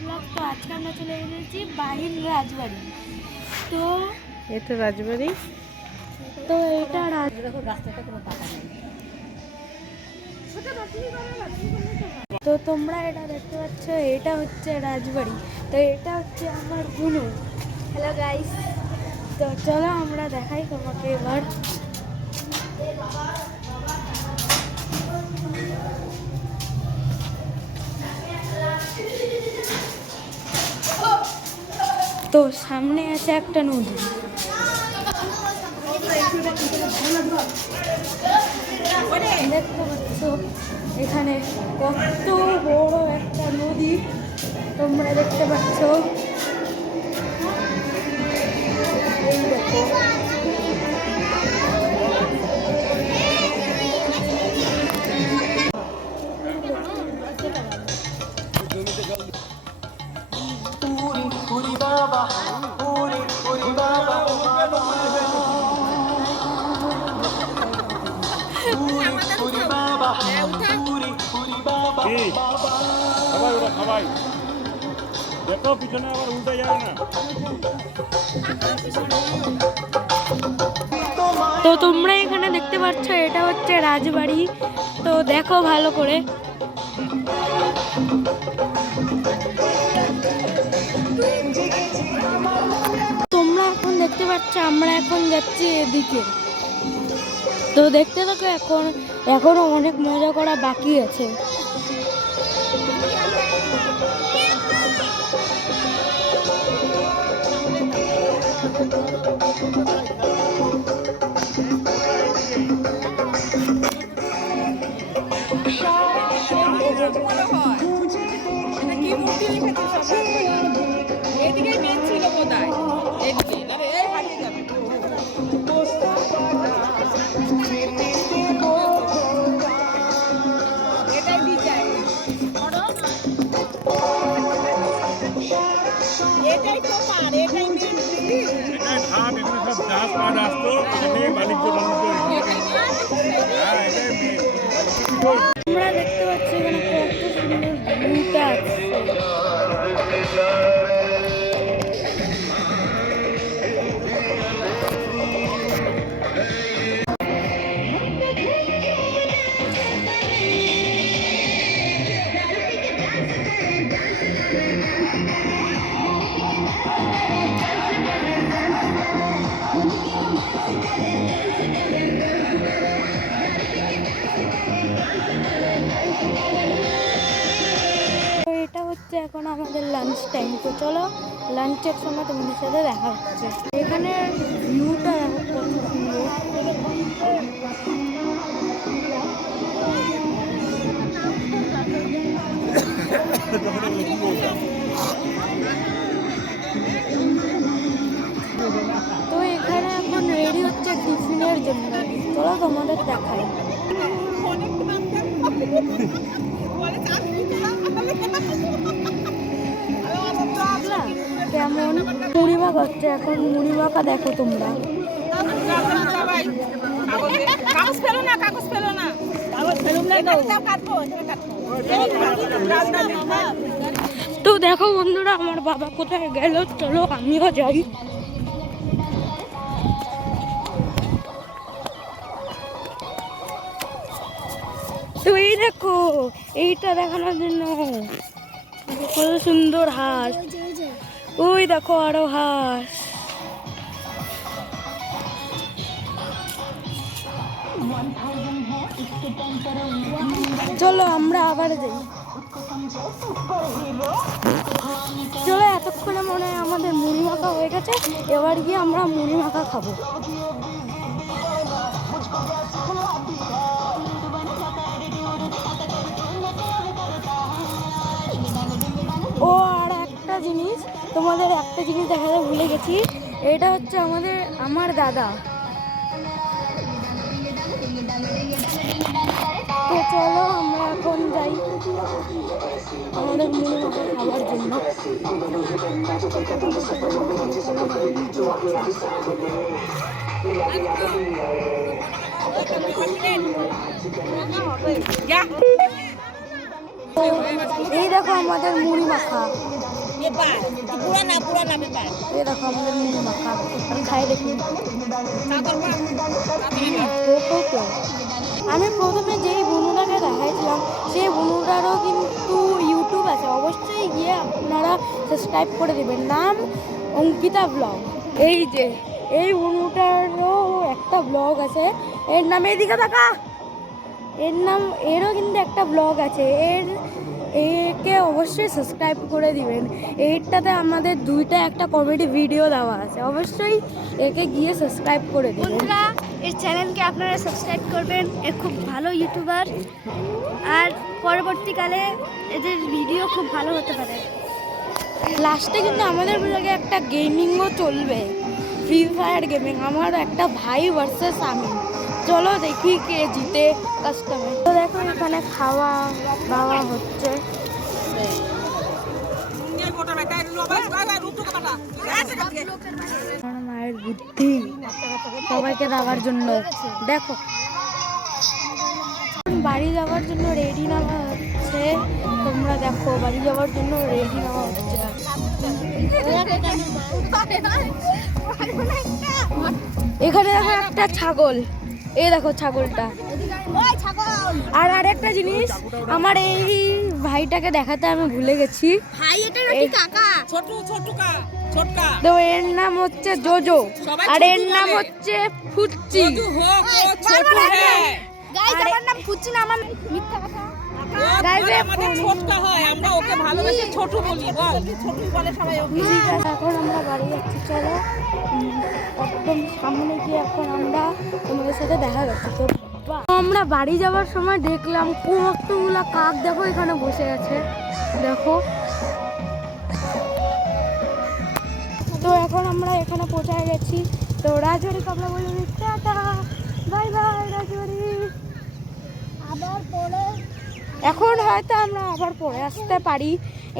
Blog তো আজকে আমরা চলে এসেছি বাহির রাজবাড়ি। তো রাজবাড়ি। তো এটা তো তোমরা এটা দেখতে পাচ্ছ এটা হচ্ছে রাজবাড়ি। তো এটা হচ্ছে আমার বুনু। হ্যালো গাইস তো চলো আমরা দেখাই তোমাকে এবার। তো সামনে আছে একটা নদী। দেখতে পাচ্ছ, এখানে কত বড় একটা নদী, তোমরা দেখতে পাচ্ছ। দেখো পিছনে আবার উল্টে যাবে না তো তোমরা এখানে দেখতে পাচ্ছ, এটা হচ্ছে রাজবাড়ি। তো দেখো ভালো করে। তোমরা এখন দেখতে পাচ্ছ, আমরা এখন যাচ্ছি এদিকে। তো দেখতে থাকো, এখন, এখনও অনেক মজা করা বাকি আছে। এদিকে মেন ছিল বোধ হয় এদিকে আরে এই হারিয়ে যাবে। এটাই বিচার এটাই তো পার এটাই মেন এটা ঘাট এখানে সব চাষ কাজ আসতো এখানে বাণিজ্য বাণিজ্য হ্যাঁ এটাই main। লাঞ্চের সময় তোমাদের সাথে দেখা হচ্ছে। এখানে হচ্ছে এখন মুড়ি মাখা দেখো তোমরা। কাগজ ফেলো না ফেলো না। তো দেখো বন্ধুরা আমার বাবা কোথায় গেল? চলো আমিও যাই। তো এই দেখো এইটা দেখানোর জন্য। কত সুন্দর হাঁস ওই দেখো আরও হাঁস চলো আমরা আবার যাই। চলো এতক্ষণে মনে হয় আমাদের মুড়ি মাখা হয়ে গেছে, এবার গিয়ে আমরা মুড়ি মাখা খাব। তোমাদের একটা জিনিস দেখাতে ভুলে গেছি, এটা হচ্ছে আমাদের, আমার দাদা। তো চলো আমরা এখন যাই আমাদের মুড়ি খাওয়ার জন্য। এই দেখো আমাদের মুড়ি মাখা। ব্যাপার ব্যাপার। আমাদের মাখা আমি খাই দেখি। দেখো প্রথমে যেই বুনুটাকে দেখাইছিলাম সেই বুনুটারও কিন্তু ইউটিউব আছে। অবশ্যই গিয়ে আপনারা সাবস্ক্রাইব করে দেবেন। নাম অঙ্কিতা ব্লগ। এই যে এই বুনুটারও একটা ব্লগ আছে। এর নাম এদিকে থাকা এর নাম এরও কিন্তু একটা ব্লগ আছে। এর একে অবশ্যই সাবস্ক্রাইব করে দিবেন। এইটাতে আমাদের দুইটা একটা কমেডি ভিডিও দেওয়া আছে। অবশ্যই একে গিয়ে সাবস্ক্রাইব করে দিবেন। বন্ধুরা এর চ্যানেলকে আপনারা সাবস্ক্রাইব করবেন। এ খুব ভালো ইউটিউবার আর পরবর্তীকালে এদের ভিডিও খুব ভালো হতে পারে। লাস্টে কিন্তু আমাদের ব্লগে একটা গেমিংও চলবে। ফ্রি ফায়ার গেমিং আমার একটা ভাই ভার্সেস আমি। চলো দেখি কে জিতে কাস্টমে তো দেখো এখানে খাওয়া দাওয়া হচ্ছে। মায়ের বুদ্ধি। সবাইকে দেওয়ার জন্য। দেখো। বাড়ি যাওয়ার জন্য রেডি নেওয়া হচ্ছে। তোমরা দেখো, বাড়ি যাওয়ার জন্য রেডি নেওয়া হচ্ছে। এখানে দেখো একটা ছাগল। এই দেখো ছাগলটা। আর আরেকটা জিনিস আমার এই ভাইটাকে দেখাতে আমি ভুলে গেছি। তো এর নাম হচ্ছে জোজো। আর এর নাম হচ্ছে ফুচ্চি ফুচি না আমার মিথ্যা কথা। আমাদের হয় আমরা ওকে ভালোবেসে ছোট বলি বল। ছোটই বলে সবাই ওকে। এখন আমরা বাড়ি যাচ্ছি চলো। একদম সামনে গিয়ে এখন আমরা তোমাদের সাথে দেখা যাচ্ছে তো আমরা বাড়ি যাওয়ার সময় দেখলাম কতগুলো কাক দেখো এখানে বসে আছে দেখো। তো এখন আমরা এখানে পৌঁছায় গেছি। তো রাজবাড়ি বললাম টাটা বাই বাই রাজবাড়ি। এখন হয়তো আমরা আবার পরে আসতে পারি।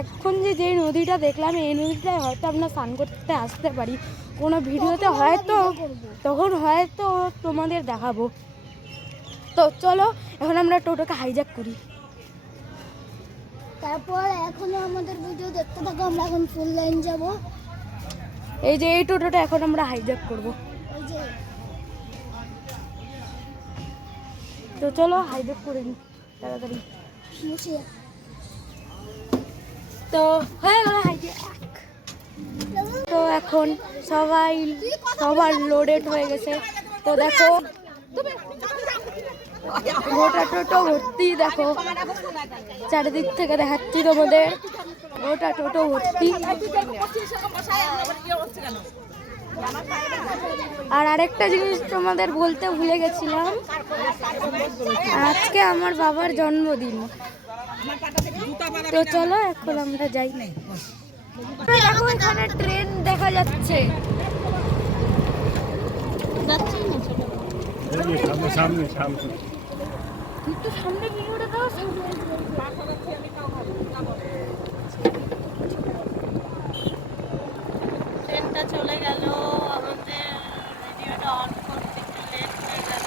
এখন যে যে নদীটা দেখলাম এই নদীটায় হয়তো আমরা স্নান করতে আসতে পারি। কোনো ভিডিওতে হয়তো তখন হয়তো তোমাদের দেখাবো। তো চলো এখন আমরা টোটোকে হাইজ্যাক করি। তারপর এখনও আমাদের ভিডিও দেখতে থাকো আমরা এখন ফুল লাইন যাব। এই যে এই টোটোটা এখন আমরা হাইজ্যাক করব। তো চলো, হাইজ্যাক করে নিই তাড়াতাড়ি। তো হয়ে গেল তো এখন সবাই, সবার লোডেড হয়ে গেছে। তো দেখো গোটা টোটো ভর্তি, দেখো। চারিদিক থেকে দেখাচ্ছি তোমাদের। গোটা টোটো ভর্তি। আর আরেকটা জিনিস তোমাদের বলতে ভুলে গেছিলাম। আজকে আমার বাবার জন্মদিন। তো চলো, এখন আমরা যাই। দেখো, এখানে ট্রেন দেখা যাচ্ছে। সামনে সামনে সামনে সামনে ভিডিওটা দাও ট্রেনটা চলে গেল আমাদের রেডিওটা অন করতে একটু লেট হয়ে গেল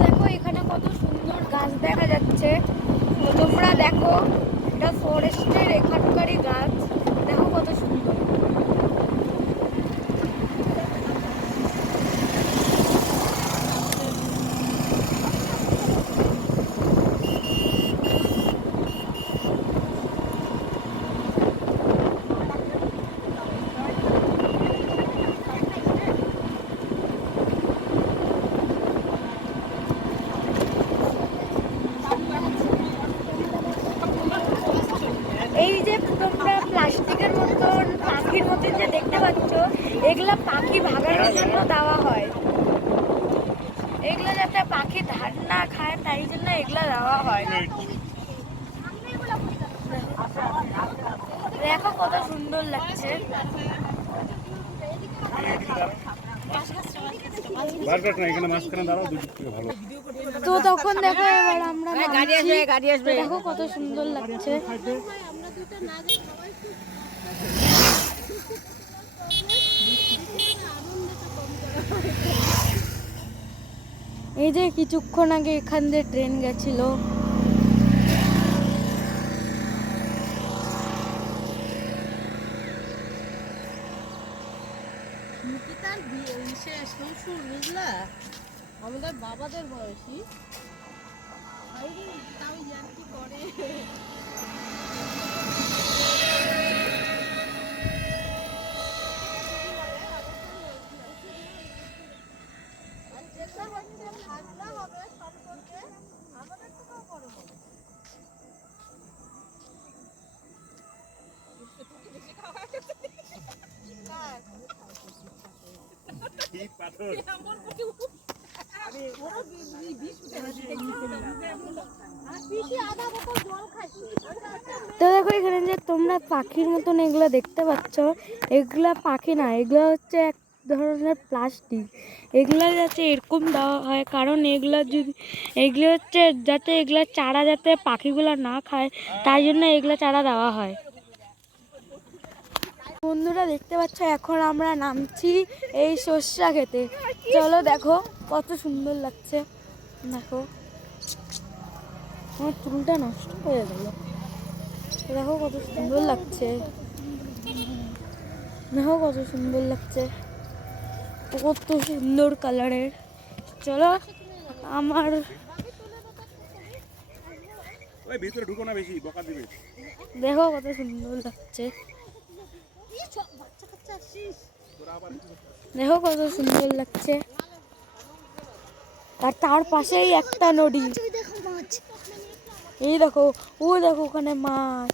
দেখো এখানে কত সুন্দর গাছ দেখা যাচ্ছে তো তোমরা দেখো এটা ফরেস্টের এখানকারই গাছ দেখো কত সুন্দর এই যে তোমরা প্লাস্টিকের মতন পাখির মতন যে দেখতে পাচ্ছ এগুলা পাখি ভাগানোর জন্য দেওয়া হয় এগুলো যাতে পাখি ধান না খায় তাই জন্য এগুলা দেওয়া হয় দেখো কত সুন্দর লাগছে। তো তখন দেখো এবার আমরা। তো দেখো কত সুন্দর লাগছে। এই যে কিছুক্ষণ আগে এখান দিয়ে ট্রেন গেছিল। বিয়ে আমাদের বাবাদের বয়সী। করে। তো দেখো এখানে যে তোমরা পাখির মতন এগুলো দেখতে পাচ্ছ এগুলা পাখি না এগুলো হচ্ছে এক ধরনের প্লাস্টিক। এগুলো যাতে এরকম দেওয়া হয় কারণ এগুলো যদি এগুলো হচ্ছে যাতে এগুলো চারা যাতে পাখিগুলো না খায় তাই জন্য এগুলো চারা দেওয়া হয়। বন্ধুরা দেখতে পাচ্ছ এখন আমরা নামছি এই সর্ষা খেতে। চলো দেখো কত সুন্দর লাগছে। দেখো আমার চুলটা নষ্ট হয়ে গেল। দেখো কত সুন্দর লাগছে। দেখো কত সুন্দর লাগছে। কত সুন্দর কালারের। চলো আমার দেখো কত সুন্দর লাগছে। দেখো কত সুন্দর লাগছে। আর তার পাশেই একটা নদী। এই দেখো, ও দেখো ওখানে মাছ।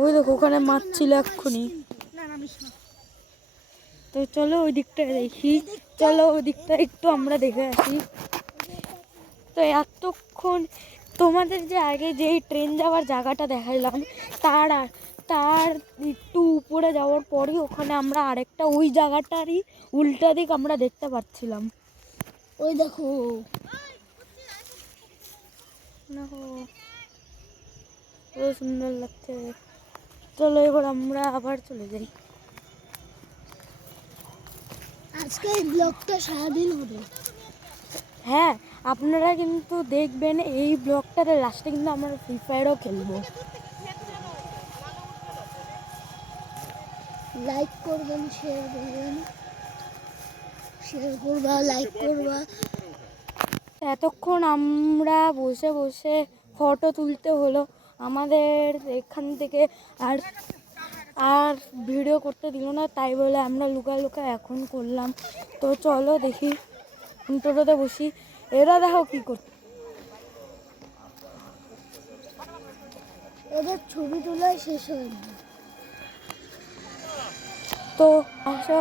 ওই দেখো ওখানে মাছ ছিল এক্ষুনি। তো চলো ওই দিকটা দেখি। চলো ওই দিকটা একটু আমরা দেখে আসি। তো এতক্ষণ তোমাদের যে আগে যেই ট্রেন যাওয়ার জায়গাটা দেখাইলাম তার তার একটু উপরে যাওয়ার পরই ওখানে আমরা আরেকটা ওই জায়গাটারই উল্টা দিক আমরা দেখতে পাচ্ছিলাম। ওই দেখো। সুন্দর লাগছে। চলো এবার আমরা আবার চলে যাই। আজকে এই ব্লগটা সারাদিন হবে। হ্যাঁ আপনারা কিন্তু দেখবেন এই ব্লগটাতে লাস্টে কিন্তু আমরা ফ্রি ফায়ারও খেলব। লাইক করবেন শেয়ার করবেন। শেয়ার করবা লাইক করবা। এতক্ষণ আমরা বসে বসে ফটো তুলতে হলো। আমাদের এখান থেকে আর আর ভিডিও করতে দিল না তাই বলে আমরা লুকা লুকা এখন করলাম। তো চলো দেখি টোটোতে বসি। এরা দেখো কী করছে এদের ছবি তোলাই শেষ হয় তো আসো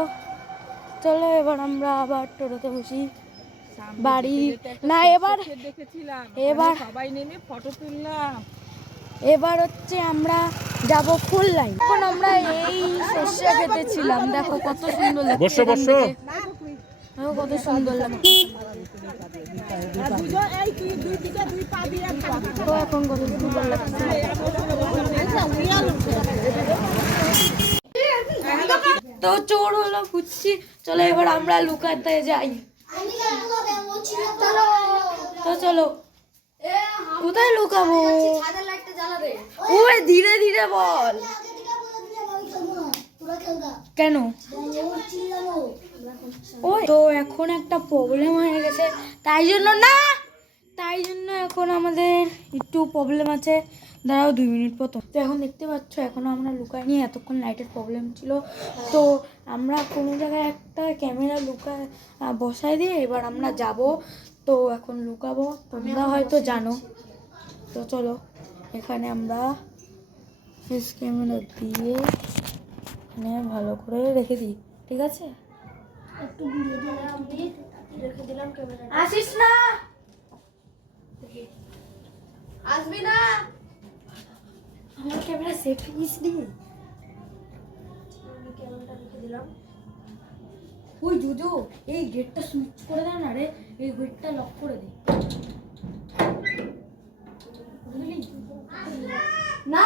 চলো এবার আমরা আবার টোটোতে বসি। বাড়ি না এবার এবার সবাই নেমে ফটো তুললাম। এবার হচ্ছে আমরা যাব ফুল লাইন এখন আমরা এই সর্ষে খেতে ছিলাম। দেখো কত সুন্দর লাগছে কত সুন্দর লাগছে। তো এখন কত সুন্দর লাগছে। তো চোর হলো, খুঁজছি। চলো এবার আমরা লুকাতে যাই। তো চলো। কোথায় লুকাবো? ওই ধীরে ধীরে বল। কেন? তো এখন একটা প্রবলেম হয়ে গেছে। তাই জন্য না তাই জন্য এখন আমাদের একটু প্রবলেম আছে। দাঁড়াও দুই মিনিট প্রথম তো এখন দেখতে পাচ্ছ এখনও আমরা লুকাইনি এতক্ষণ লাইটের প্রবলেম ছিল। তো আমরা কোনো জায়গায় একটা ক্যামেরা লুকা বসাই দিয়ে এবার আমরা যাব। তো এখন লুকাবো তোমরা হয়তো জানো। তো চলো এখানে আমরা ফেস ক্যামেরা দিয়ে এখানে ভালো করে রেখে দিই ঠিক আছে? একটু ঘুরিয়ে রেখে দিলাম ক্যামেরা আসিস না। আসবি না? আমার ক্যামেরা নি। আমি ক্যামেরাটা রেখে দিলাম। ওই জুজু এই গেটটা সুইচ করে দে না রে এই গেটটা লক করে দে। না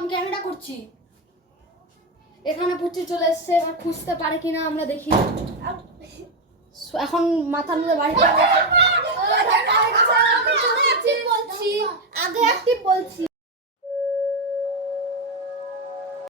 আমি ক্যামেরা করছি। এখানে পুচি চলে এসছে এবার খুঁজতে পারে কিনা আমরা দেখি। এখন মাথা নুড়ে বাড়িতে